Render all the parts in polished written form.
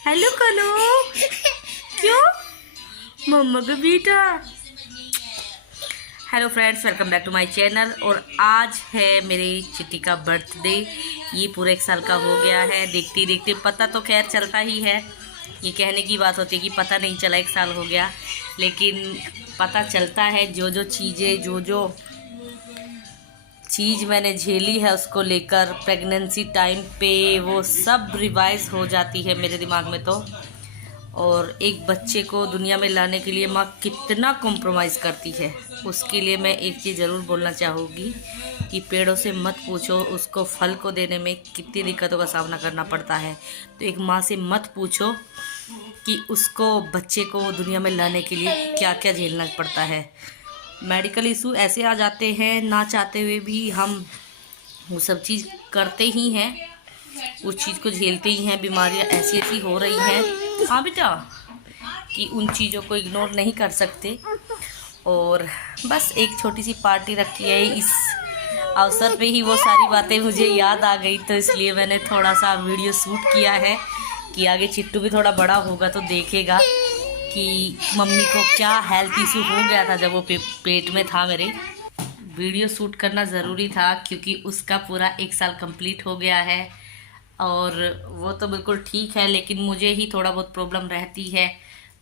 Hello कलो। क्यों मम्मा का बेटा। Hello friends, welcome back to my channel. और आज है मेरी चिट्टी का बर्थडे। ये पूरा 1 साल का हो गया है। देखते देखते पता तो खैर चलता ही है। ये कहने की बात होती है कि पता नहीं चला 1 साल हो गया, लेकिन पता चलता है। जो जो चीज़ें जो चीज़ मैंने झेली है उसको लेकर प्रेगनेंसी टाइम पे, वो सब रिवाइज हो जाती है मेरे दिमाग में तो। और एक बच्चे को दुनिया में लाने के लिए माँ कितना कॉम्प्रोमाइज़ करती है। उसके लिए मैं एक चीज़ ज़रूर बोलना चाहूँगी कि पेड़ों से मत पूछो उसको फल को देने में कितनी दिक्कतों का सामना करना पड़ता है। तो एक माँ से मत पूछो कि उसको बच्चे को दुनिया में लाने के लिए क्या क्या झेलना पड़ता है। मेडिकल इशू ऐसे आ जाते हैं, ना चाहते हुए भी हम वो सब चीज़ करते ही हैं, उस चीज़ को झेलते ही हैं। बीमारियां ऐसी ऐसी हो रही हैं, हाँ बेटा, कि उन चीज़ों को इग्नोर नहीं कर सकते। और बस एक छोटी सी पार्टी रखी है, इस अवसर पे ही वो सारी बातें मुझे याद आ गई, तो इसलिए मैंने थोड़ा सा वीडियो शूट किया है कि आगे चिट्टू भी थोड़ा बड़ा होगा तो देखेगा कि मम्मी को क्या हेल्थ इशू हो गया था जब वो पेट में था मेरे। वीडियो शूट करना ज़रूरी था क्योंकि उसका पूरा 1 साल कंप्लीट हो गया है। और वो तो बिल्कुल ठीक है, लेकिन मुझे ही थोड़ा बहुत प्रॉब्लम रहती है।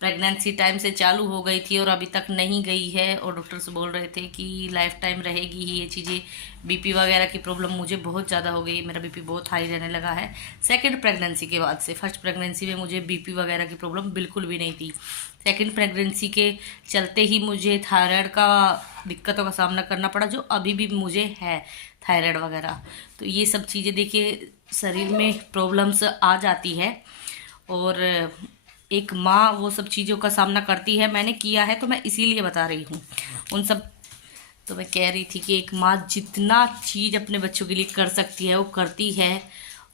प्रेगनेंसी टाइम से चालू हो गई थी और अभी तक नहीं गई है, और डॉक्टर्स बोल रहे थे कि लाइफ टाइम रहेगी ही ये चीज़ें। बीपी वगैरह की प्रॉब्लम मुझे बहुत ज़्यादा हो गई, मेरा बीपी बहुत हाई रहने लगा है सेकंड प्रेगनेंसी के बाद से। फर्स्ट प्रेगनेंसी में मुझे बीपी वगैरह की प्रॉब्लम बिल्कुल भी नहीं थी। सेकंड प्रेगनेंसी के चलते ही मुझे थायराइड का दिक्कतों का सामना करना पड़ा, जो अभी भी मुझे है, थायराइड वगैरह। तो ये सब चीज़ें देखिए शरीर में प्रॉब्लम्स आ जाती है, और एक माँ वो सब चीज़ों का सामना करती है। मैंने किया है तो मैं इसीलिए बता रही हूँ उन सब। तो मैं कह रही थी कि एक माँ जितना चीज़ अपने बच्चों के लिए कर सकती है वो करती है।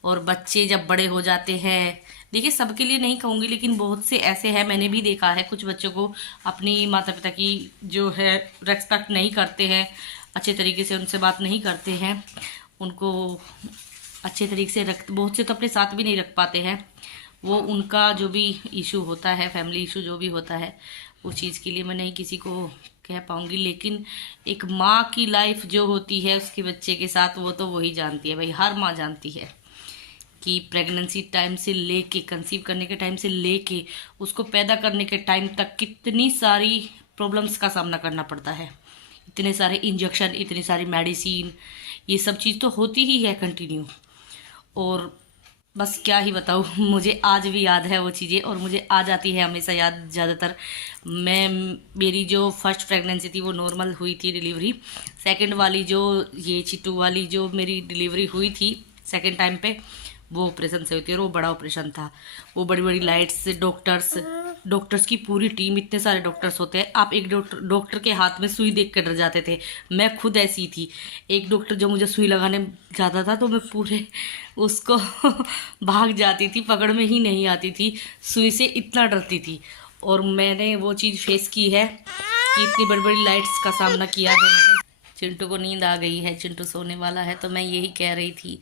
और बच्चे जब बड़े हो जाते हैं, देखिए सबके लिए नहीं कहूँगी, लेकिन बहुत से ऐसे हैं, मैंने भी देखा है, कुछ बच्चों को अपनी माता पिता की जो है रेस्पेक्ट नहीं करते हैं, अच्छे तरीके से उनसे बात नहीं करते हैं, उनको अच्छे तरीके से रख, बहुत से तो अपने साथ भी नहीं रख पाते हैं। वो उनका जो भी इशू होता है, फैमिली इशू जो भी होता है, उस चीज़ के लिए मैं नहीं किसी को कह पाऊँगी। लेकिन एक माँ की लाइफ जो होती है उसके बच्चे के साथ, वो तो वही जानती है भाई, हर माँ जानती है कि प्रेगनेंसी टाइम से लेके, कंसीव करने के टाइम से लेके उसको पैदा करने के टाइम तक कितनी सारी प्रॉब्लम्स का सामना करना पड़ता है। इतने सारे इंजेक्शन, इतनी सारी मेडिसिन, ये सब चीज़ तो होती ही है कंटिन्यू। और बस क्या ही बताऊँ, मुझे आज भी याद है वो चीज़ें, और मुझे आ जाती है हमेशा याद ज़्यादातर। मेरी जो फर्स्ट प्रेगनेंसी थी वो नॉर्मल हुई थी डिलीवरी। सेकंड वाली जो ये चिट्टू वाली जो मेरी डिलीवरी हुई थी सेकंड टाइम पे, वो ऑपरेशन से हुई थी, और वो बड़ा ऑपरेशन था। वो बड़ी बड़ी लाइट्स, डॉक्टर्स की पूरी टीम, इतने सारे डॉक्टर्स होते हैं, आप एक डॉक्टर के हाथ में सुई देख कर डर जाते थे। मैं खुद ऐसी थी। एक डॉक्टर जो मुझे सुई लगाने जाता था तो मैं पूरे उसको भाग जाती थी, पकड़ में ही नहीं आती थी, सुई से इतना डरती थी। और मैंने वो चीज़ फेस की है कि इतनी बड़ी बड़ी लाइट्स का सामना किया है मैंने। चिंटू को नींद आ गई है, चिंटू सोने वाला है, तो मैं यही कह रही थी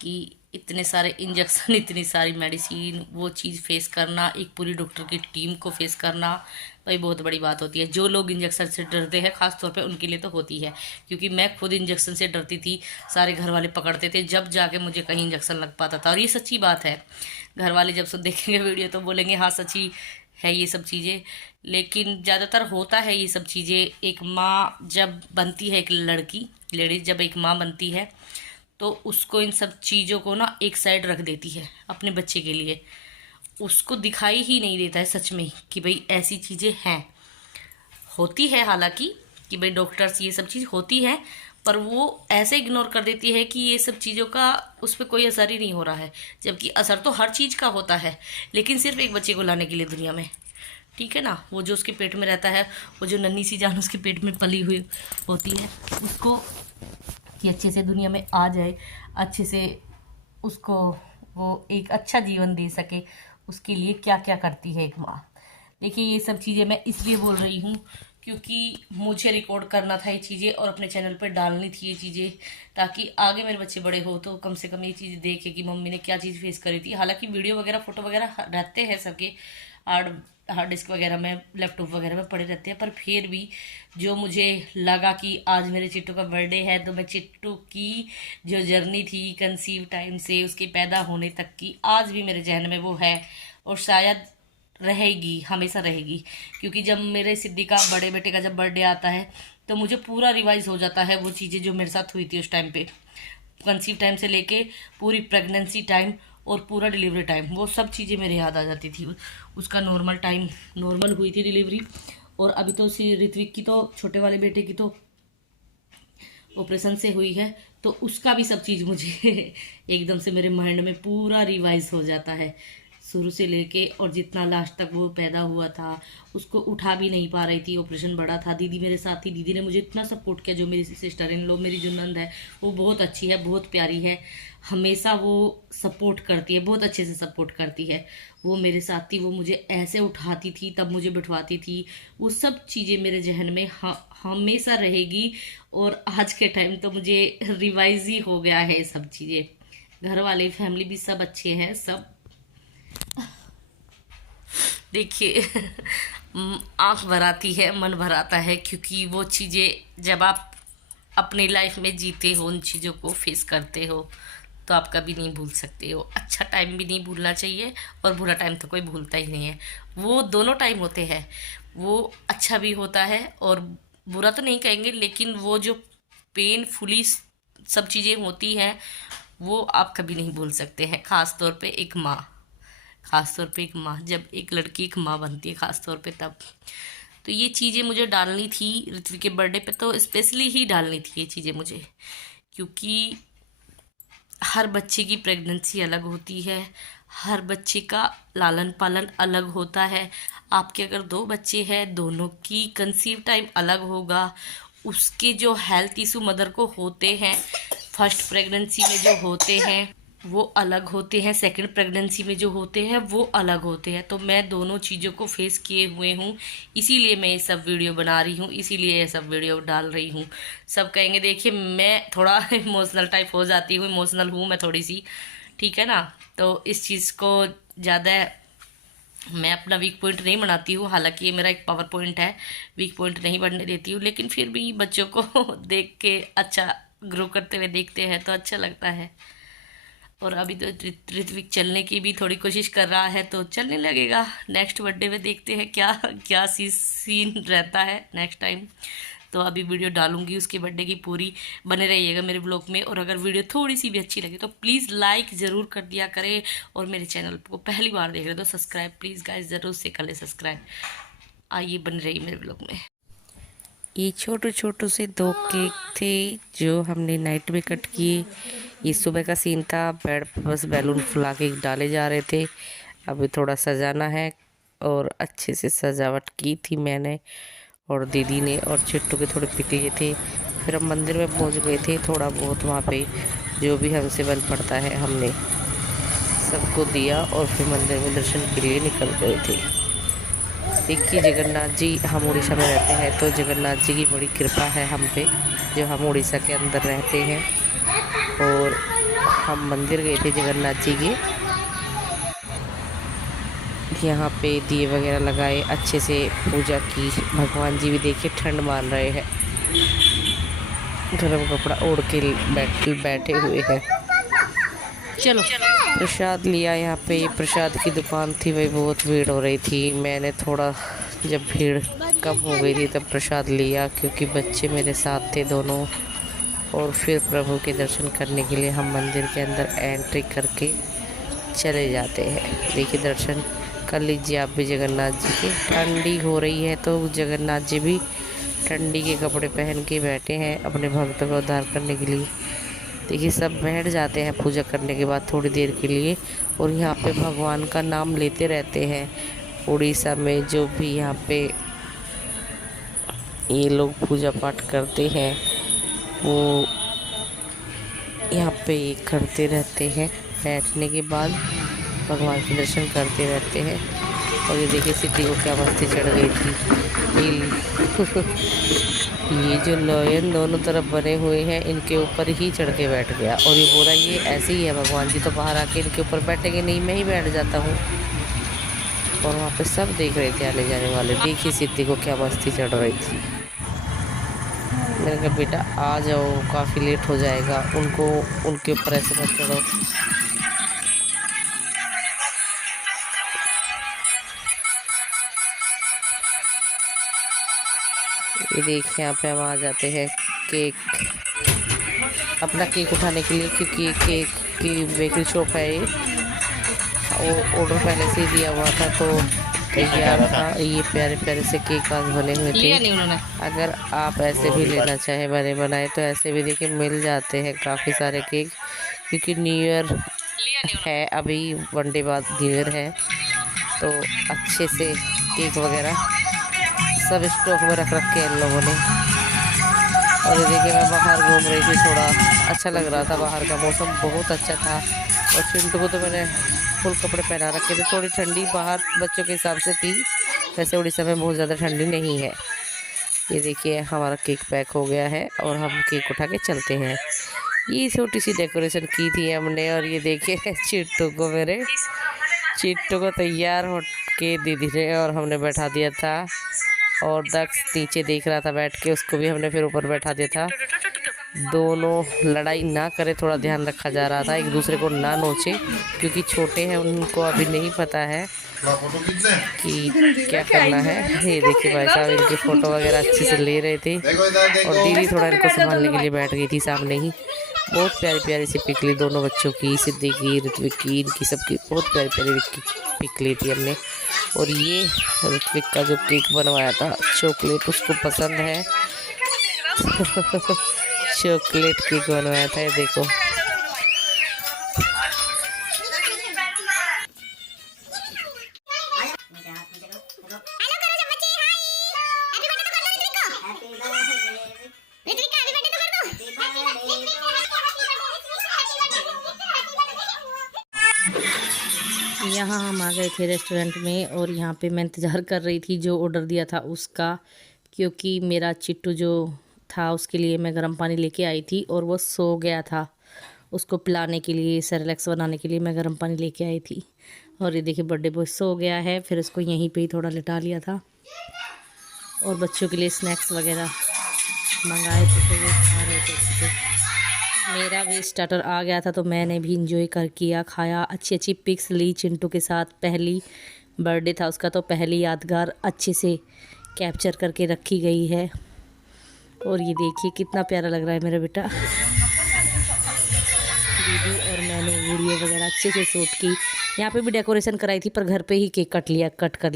कि इतने सारे इंजेक्शन, इतनी सारी मेडिसिन, वो चीज़ फेस करना, एक पूरी डॉक्टर की टीम को फेस करना, भाई बहुत बड़ी बात होती है। जो लोग इंजेक्शन से डरते हैं खास तौर पे उनके लिए तो होती है, क्योंकि मैं खुद इंजेक्शन से डरती थी। सारे घर वाले पकड़ते थे जब जाके मुझे कहीं इंजेक्शन लग पाता था, और ये सच्ची बात है। घर वाले जब सुन देखेंगे वीडियो तो बोलेंगे हाँ सच्ची है ये सब चीज़ें। लेकिन ज़्यादातर होता है ये सब चीज़ें। एक माँ जब बनती है, एक लेडीज जब एक माँ बनती है, तो उसको इन सब चीज़ों को ना एक साइड रख देती है अपने बच्चे के लिए। उसको दिखाई ही नहीं देता है सच में कि भाई ऐसी चीज़ें हैं, होती है हालांकि, कि भाई डॉक्टर्स ये सब चीज़ होती है, पर वो ऐसे इग्नोर कर देती है कि ये सब चीज़ों का उस पर कोई असर ही नहीं हो रहा है। जबकि असर तो हर चीज़ का होता है, लेकिन सिर्फ एक बच्चे को लाने के लिए दुनिया में, ठीक है ना। वो जो उसके पेट में रहता है, वो जो नन्ही सी जान उसके पेट में पली हुई होती है, उसको कि अच्छे से दुनिया में आ जाए, अच्छे से उसको वो एक अच्छा जीवन दे सके, उसके लिए क्या क्या करती है एक माँ। देखिए ये सब चीज़ें मैं इसलिए बोल रही हूँ क्योंकि मुझे रिकॉर्ड करना था ये चीज़ें और अपने चैनल पर डालनी थी ये चीज़ें, ताकि आगे मेरे बच्चे बड़े हो तो कम से कम ये चीज़ देखे कि मम्मी ने क्या चीज़ फेस करी थी। हालांकि वीडियो वगैरह फ़ोटो वगैरह रहते हैं सबके हार्ड डिस्क वगैरह में, लैपटॉप वगैरह में पड़े रहते हैं, पर फिर भी जो मुझे लगा कि आज मेरे चिट्टू का बर्थडे है तो मैं चिट्टू की जो जर्नी थी कंसीव टाइम से उसके पैदा होने तक की आज भी मेरे जहन में वो है और शायद रहेगी, हमेशा रहेगी। क्योंकि जब मेरे सिद्धि का बड़े बेटे का जब बर्थडे आता है तो मुझे पूरा रिवाइज हो जाता है वो चीज़ें जो मेरे साथ हुई थी उस टाइम पे, कंसीव टाइम से लेके पूरी प्रेगनेंसी टाइम और पूरा डिलीवरी टाइम, वो सब चीज़ें मेरे याद आ जाती थी। उसका नॉर्मल टाइम, नॉर्मल हुई थी डिलीवरी, और अभी तो उसी ऋत्विक की तो छोटे वाले बेटे की तो ऑपरेशन से हुई है, तो उसका भी सब चीज़ मुझे एकदम से मेरे माइंड में पूरा रिवाइज हो जाता है शुरू से लेके, और जितना लास्ट तक वो पैदा हुआ था उसको उठा भी नहीं पा रही थी, ऑपरेशन बड़ा था। दीदी मेरे साथ थी, दीदी ने मुझे इतना सपोर्ट किया। जो मेरी सिस्टर इन लो, मेरी जो नंद है वो बहुत अच्छी है, बहुत प्यारी है, हमेशा वो सपोर्ट करती है, बहुत अच्छे से सपोर्ट करती है। वो मेरे साथ थी, वो मुझे ऐसे उठाती थी तब मुझे बिठवाती थी, वो सब चीज़ें मेरे जहन में हमेशा रहेगी। और आज के टाइम तो मुझे रिवाइज ही हो गया है सब चीज़ें। घर वाले, फैमिली भी सब अच्छे हैं, सब देखिए आँख भर आती है, मन भर आता है, क्योंकि वो चीज़ें जब आप अपनी लाइफ में जीते हो, उन चीज़ों को फेस करते हो, तो आप कभी नहीं भूल सकते हो। अच्छा टाइम भी नहीं भूलना चाहिए और बुरा टाइम तो कोई भूलता ही नहीं है। वो दोनों टाइम होते हैं, वो अच्छा भी होता है और बुरा तो नहीं कहेंगे, लेकिन वो जो पेनफुली सब चीज़ें होती हैं वो आप कभी नहीं भूल सकते हैं। ख़ास तौर पे एक माँ, ख़ास तौर पे एक माँ, जब एक लड़की एक माँ बनती है ख़ास तौर पे तब। तो ये चीज़ें मुझे डालनी थी ऋत्विक के बर्थडे पे, तो स्पेशली ही डालनी थी ये चीज़ें मुझे, क्योंकि हर बच्चे की प्रेगनेंसी अलग होती है, हर बच्चे का लालन पालन अलग होता है। आपके अगर 2 बच्चे हैं, दोनों की कंसीव टाइम अलग होगा, उसके जो हेल्थ इशू मदर को होते हैं फर्स्ट प्रेगनेंसी में जो होते हैं वो अलग होते हैं, सेकंड प्रेगनेंसी में जो होते हैं वो अलग होते हैं। तो मैं दोनों चीज़ों को फेस किए हुए हूँ, इसीलिए मैं ये सब वीडियो बना रही हूँ, इसीलिए ये सब वीडियो डाल रही हूँ। सब कहेंगे, देखिए मैं थोड़ा इमोशनल टाइप हो जाती हूँ, इमोशनल हूँ मैं थोड़ी सी, ठीक है ना। तो इस चीज़ को ज़्यादा मैं अपना वीक पॉइंट नहीं बनाती हूँ, हालांकि ये मेरा एक पावर पॉइंट है, वीक पॉइंट नहीं बनने देती हूँ। लेकिन फिर भी बच्चों को देख के अच्छा ग्रो करते हुए देखते हैं तो अच्छा लगता है। और अभी तो ऋत्विक चलने की भी थोड़ी कोशिश कर रहा है, तो चलने लगेगा। नेक्स्ट बर्थडे में देखते हैं क्या क्या सीन रहता है नेक्स्ट टाइम। तो अभी वीडियो डालूंगी उसके बर्थडे की पूरी, बने रहिएगा मेरे ब्लॉग में। और अगर वीडियो थोड़ी सी भी अच्छी लगे तो प्लीज़ लाइक ज़रूर कर दिया करें, और मेरे चैनल को पहली बार देख रहे हो तो सब्सक्राइब प्लीज़ गाइस ज़रूर से कर ले सब्सक्राइब। आइए बने रहिए मेरे ब्लॉग में। ये छोटे छोटे से 2 केक थे जो हमने नाइट में कट किए। ये सुबह का सीन था, बेड पर बस बैलून फुला के डाले जा रहे थे। अभी थोड़ा सजाना है और अच्छे से सजावट की थी मैंने और दीदी ने, और चिट्टू के थोड़े पिक लिए थे। फिर हम मंदिर में पहुंच गए थे, थोड़ा बहुत वहाँ पे जो भी हमसे बन पड़ता है हमने सबको दिया और फिर मंदिर में दर्शन के लिए निकल गए थे। देखिए जगन्नाथ जी, हम उड़ीसा में रहते हैं तो जगन्नाथ जी की बड़ी कृपा है हम पे, जो हम उड़ीसा के अंदर रहते हैं। और हम मंदिर गए थे जगन्नाथ जी के, यहाँ पे दिए वगैरह लगाए, अच्छे से पूजा की। भगवान जी भी देखिए ठंड मान रहे हैं, गर्म कपड़ा ओढ़ के बैठे हुए हैं। चलो प्रसाद लिया। यहाँ पे प्रसाद की दुकान थी, वही बहुत भीड़ हो रही थी। मैंने थोड़ा जब भीड़ कम हो गई थी तब प्रसाद लिया, क्योंकि बच्चे मेरे साथ थे दोनों। और फिर प्रभु के दर्शन करने के लिए हम मंदिर के अंदर एंट्री करके चले जाते हैं। देखिए दर्शन कर लीजिए आप भी जगन्नाथ जी के। ठंडी हो रही है तो जगन्नाथ जी भी ठंडी के कपड़े पहन के बैठे हैं अपने भक्तों का उद्धार करने के लिए। देखिए सब बैठ जाते हैं पूजा करने के बाद थोड़ी देर के लिए, और यहाँ पे भगवान का नाम लेते रहते हैं। उड़ीसा में जो भी यहाँ पे ये लोग पूजा पाठ करते हैं वो यहाँ पे करते रहते हैं, बैठने के बाद भगवान के दर्शन करते रहते हैं। और ये देखिए सिद्धि को क्या मस्ती चढ़ गई थी। ये जो लॉयन दोनों तरफ बने हुए हैं इनके ऊपर ही चढ़ के बैठ गया और ये बोला ये ऐसे ही है, भगवान जी तो बाहर आके इनके ऊपर बैठेंगे नहीं, मैं ही बैठ जाता हूँ। और वहाँ पे सब देख रहे थे आने जाने वाले। देखिए सिद्धि को क्या मस्ती चढ़ रही थी। मैंने कहा बेटा आ जाओ, काफ़ी लेट हो जाएगा, उनको उनके ऊपर ऐसे मत चढ़ो। ये देखिए यहाँ पे हम आ जाते हैं केक, अपना केक उठाने के लिए, क्योंकि ये केक की बेकरी शॉप है। ये ऑर्डर पहले से ही दिया हुआ था तो तैयार था। ये प्यारे प्यारे से केक आज बने हुए थे। अगर आप ऐसे भी लेना चाहें बने बनाए तो ऐसे भी देखिए मिल जाते हैं काफ़ी सारे केक, क्योंकि न्यू ईयर है, अभी 1 डे बाद न्यू ईयर है तो अच्छे से केक वगैरह सब स्टॉक में रख रखे हैं इन लोगों ने। और ये देखिए मैं बाहर घूम रही थी, थोड़ा अच्छा लग रहा था, बाहर का मौसम बहुत अच्छा था। और चिंटू को तो मैंने फुल कपड़े पहना रखे थे, थोड़ी ठंडी बाहर बच्चों के हिसाब से थी, वैसे उड़ीसा में बहुत ज़्यादा ठंडी नहीं है। ये देखिए हमारा केक पैक हो गया है और हम केक उठा के चलते हैं। ये छोटी सी डेकोरेशन की थी हमने। और ये देखिए चिट्टू को, मेरे चिट्टू को तैयार हो के दीदी ने और हमने बैठा दिया था। और दक्ष नीचे देख रहा था बैठ के, उसको भी हमने फिर ऊपर बैठा दिया था। दोनों लड़ाई ना करे, थोड़ा ध्यान रखा जा रहा था, एक दूसरे को ना नोचे, क्योंकि छोटे हैं, उनको अभी नहीं पता है कि क्या करना है। ये देखिए भाई साहब इनकी फ़ोटो वगैरह अच्छे से ले रहे थे और दीदी थोड़ा इनको संभालने के लिए बैठ गई थी सामने ही। बहुत प्यारी प्यारी सी पिक ली दोनों बच्चों की, सिद्धि की, ऋत्विक की, इनकी सबकी बहुत प्यारी प्यारी पिक ली थी हमने। और ये ऋत्विक का जो केक बनवाया था चॉकलेट, उसको पसंद है चॉकलेट केक बनवाया था, ये देखो। यहाँ हम आ गए थे रेस्टोरेंट में और यहाँ पे मैं इंतज़ार कर रही थी जो ऑर्डर दिया था उसका, क्योंकि मेरा चिट्टू जो था उसके लिए मैं गर्म पानी लेके आई थी और वो सो गया था। उसको पिलाने के लिए, सेरेलैक्स बनाने के लिए मैं गर्म पानी लेके आई थी। और ये देखिए बर्थडे बॉय सो गया है, फिर उसको यहीं पे ही थोड़ा लिटा लिया था। और बच्चों के लिए स्नैक्स वगैरह मंगाए थे तो वो खा रहे थे अच्छे से। मेरा भी स्टार्टर आ गया था तो मैंने भी इंजॉय किया, खाया, अच्छी अच्छी पिक्स ली चिंटू के साथ। पहली बर्थडे था उसका तो पहली यादगार अच्छे से कैप्चर करके रखी गई है। और ये देखिए कितना प्यारा लग रहा है मेरा बेटा। दीदी और मैंने वीडियो वगैरह अच्छे से शूट की। यहाँ पे भी डेकोरेशन कराई थी पर घर पे ही केक कट कर